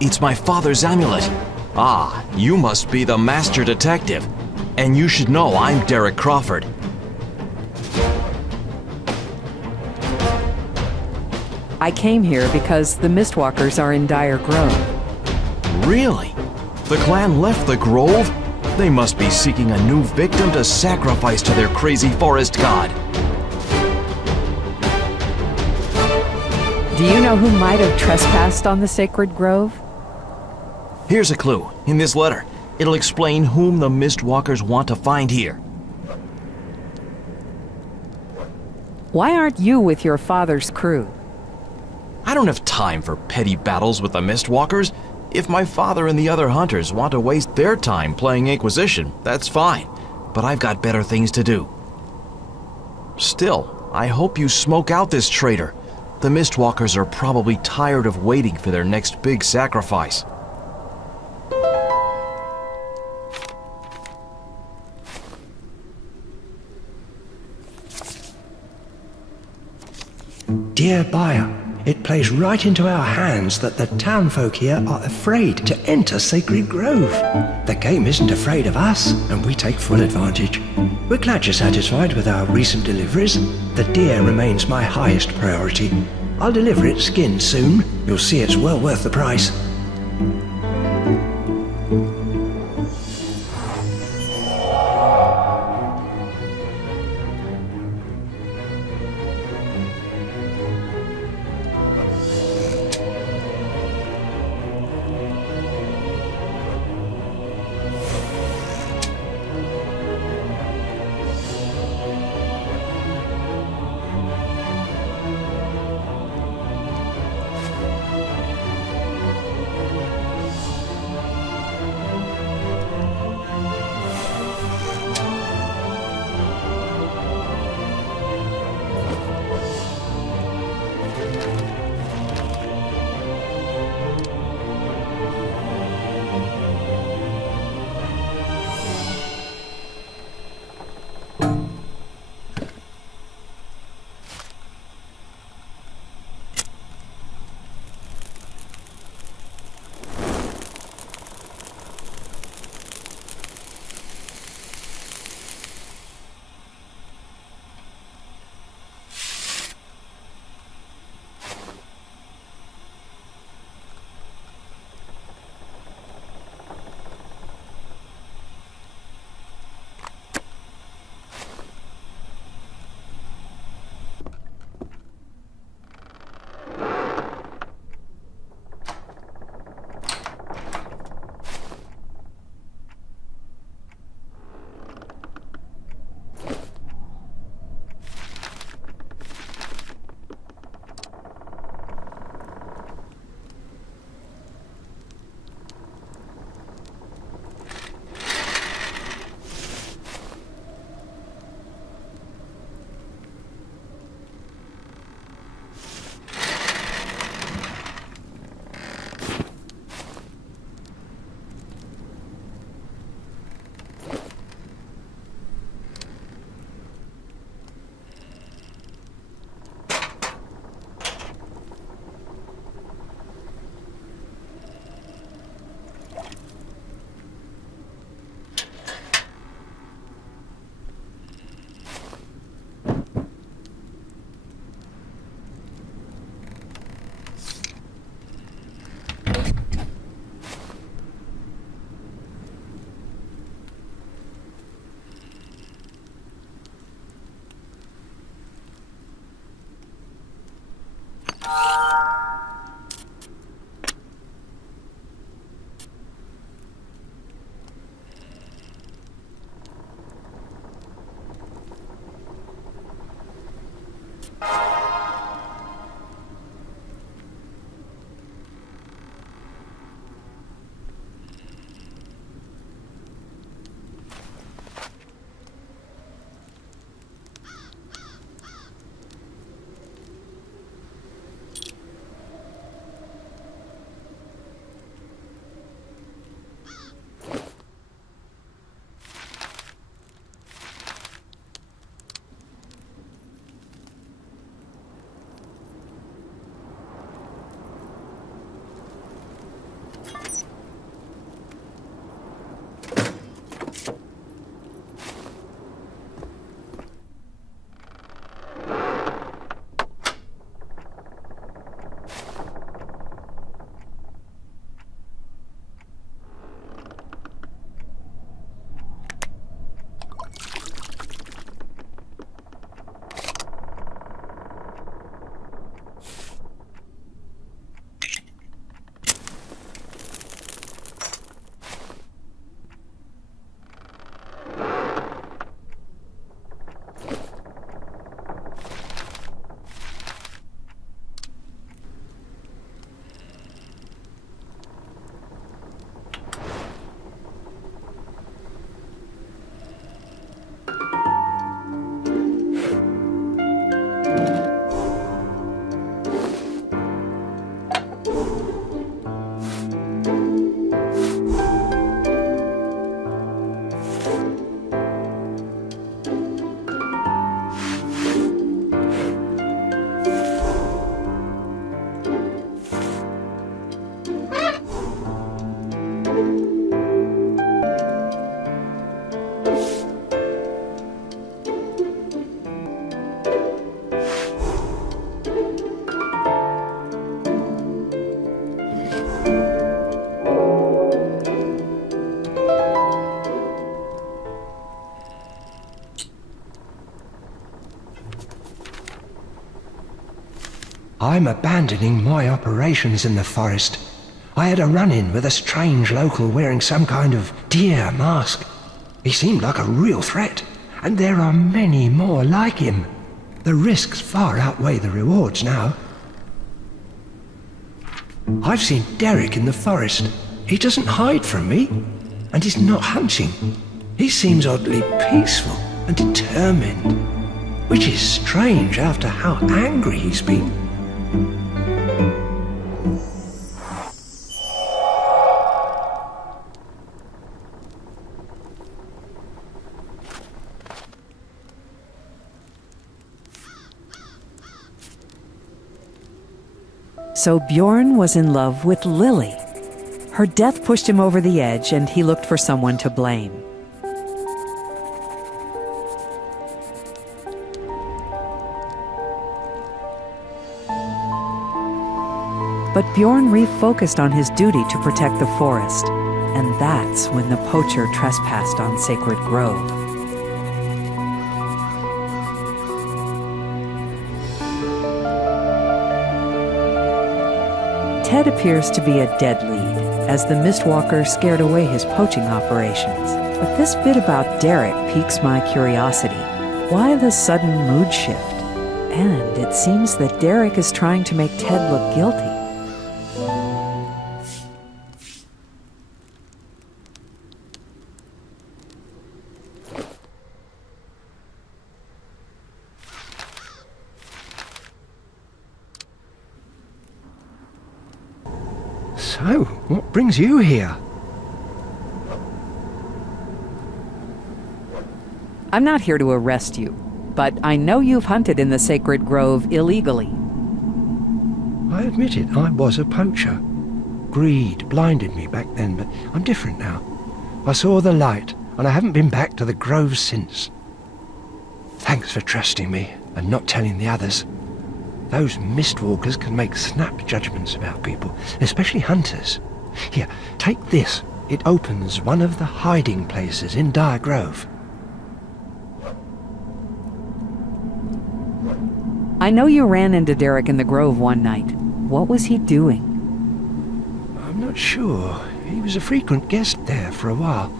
It's my father's amulet. Ah, you must be the master detective. And you should know I'm Derek Crawford. I came here because the Mistwalkers are in dire grove. Really? The clan left the grove? They must be seeking a new victim to sacrifice to their crazy forest god. Do you know who might have trespassed on the sacred grove? Here's a clue. In this letter, it'll explain whom the Mistwalkers want to find here. Why aren't you with your father's crew? I don't have time for petty battles with the Mistwalkers. If my father and the other hunters want to waste their time playing Inquisition, that's fine. But I've got better things to do. Still, I hope you smoke out this traitor. The Mistwalkers are probably tired of waiting for their next big sacrifice. Dear buyer, it plays right into our hands that the townfolk here are afraid to enter Sacred Grove. The game isn't afraid of us, and we take full advantage. We're glad you're satisfied with our recent deliveries. The deer remains my highest priority. I'll deliver it skinned soon. You'll see it's well worth the price. I'm abandoning my operations in the forest. I had a run-in with a strange local wearing some kind of deer mask. He seemed like a real threat, and there are many more like him. The risks far outweigh the rewards now. I've seen Derek in the forest. He doesn't hide from me, and he's not hunting. He seems oddly peaceful and determined, which is strange after how angry he's been. So Bjorn was in love with Lily. Her death pushed him over the edge, and he looked for someone to blame. But Bjorn refocused on his duty to protect the forest, and that's when the poacher trespassed on Sacred Grove. Ted appears to be a dead lead, as the Mistwalker scared away his poaching operations. But this bit about Derek piques my curiosity. Why the sudden mood shift? And it seems that Derek is trying to make Ted look guilty. So, what brings you here? I'm not here to arrest you, but I know you've hunted in the Sacred Grove illegally. I admit it, I was a poacher. Greed blinded me back then, but I'm different now. I saw the light, and I haven't been back to the Grove since. Thanks for trusting me and not telling the others. Those Mistwalkers can make snap judgments about people, especially hunters. Here, take this. It opens one of the hiding places in Dire Grove. I know you ran into Derek in the Grove one night. What was he doing? I'm not sure. He was a frequent guest there for a while.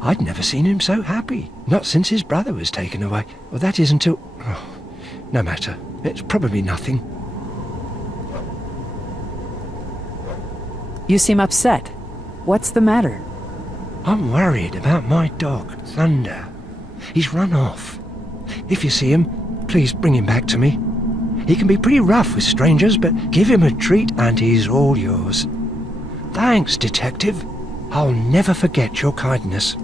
I'd never seen him so happy. Not since his brother was taken away. Well, that is until... Oh, no matter. It's probably nothing. You seem upset. What's the matter? I'm worried about my dog, Thunder. He's run off. If you see him, please bring him back to me. He can be pretty rough with strangers, but give him a treat and he's all yours. Thanks, Detective. I'll never forget your kindness.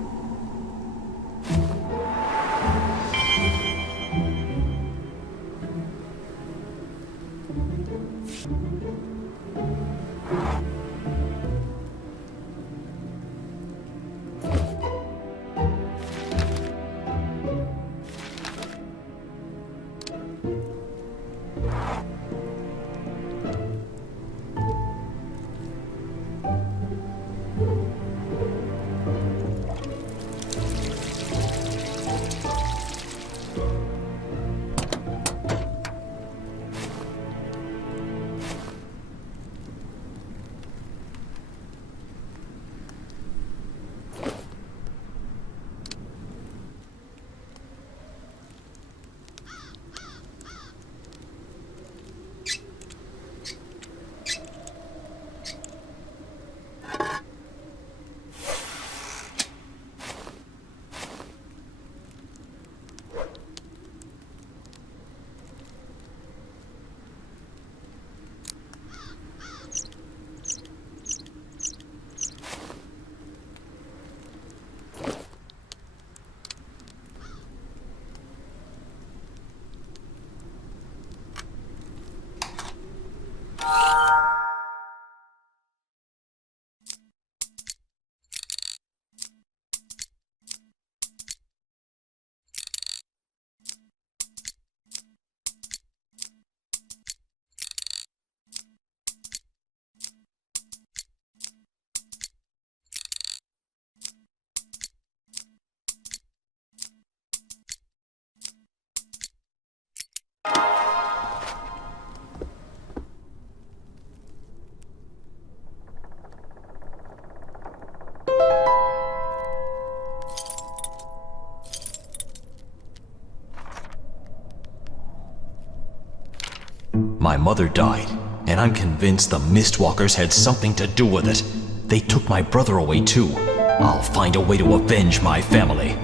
My mother died, and I'm convinced the Mistwalkers had something to do with it. They took my brother away too. I'll find a way to avenge my family.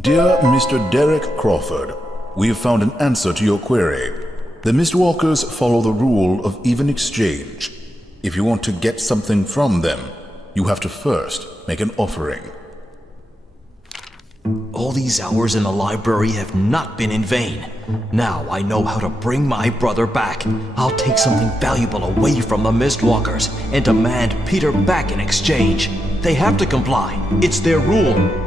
Dear Mr. Derek Crawford, we have found an answer to your query. The Mistwalkers follow the rule of even exchange. If you want to get something from them, you have to first make an offering. All these hours in the library have not been in vain. Now I know how to bring my brother back. I'll take something valuable away from the Mistwalkers and demand Peter back in exchange. They have to comply. It's their rule.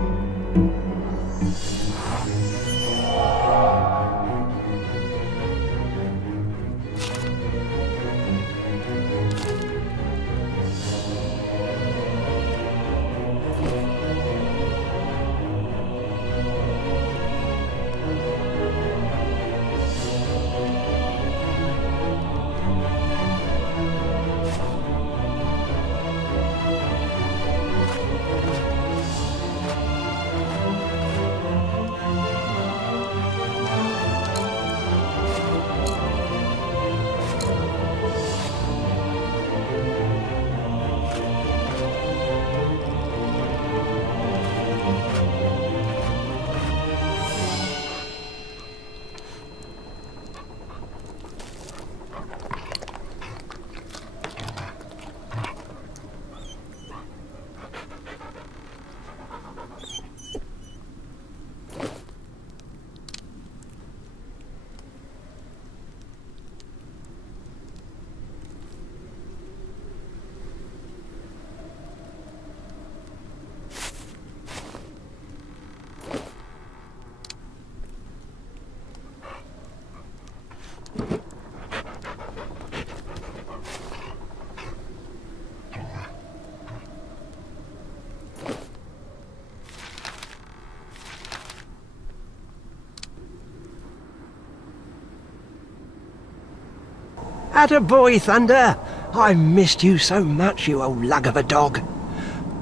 Attaboy, Thunder! I missed you so much, you old lug of a dog.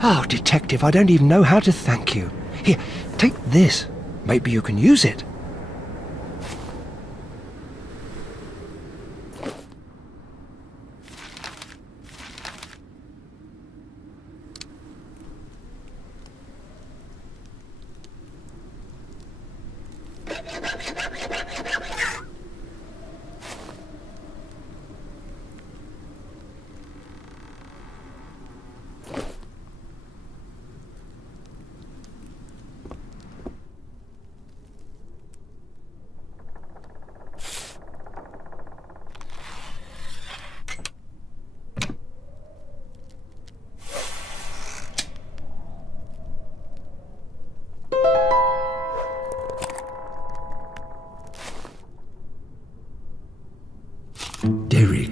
Oh, Detective, I don't even know how to thank you. Here, take this. Maybe you can use it.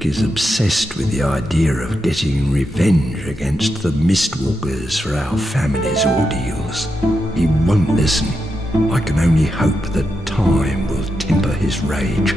is obsessed with the idea of getting revenge against the Mistwalkers for our family's ordeals. He won't listen. I can only hope that time will temper his rage.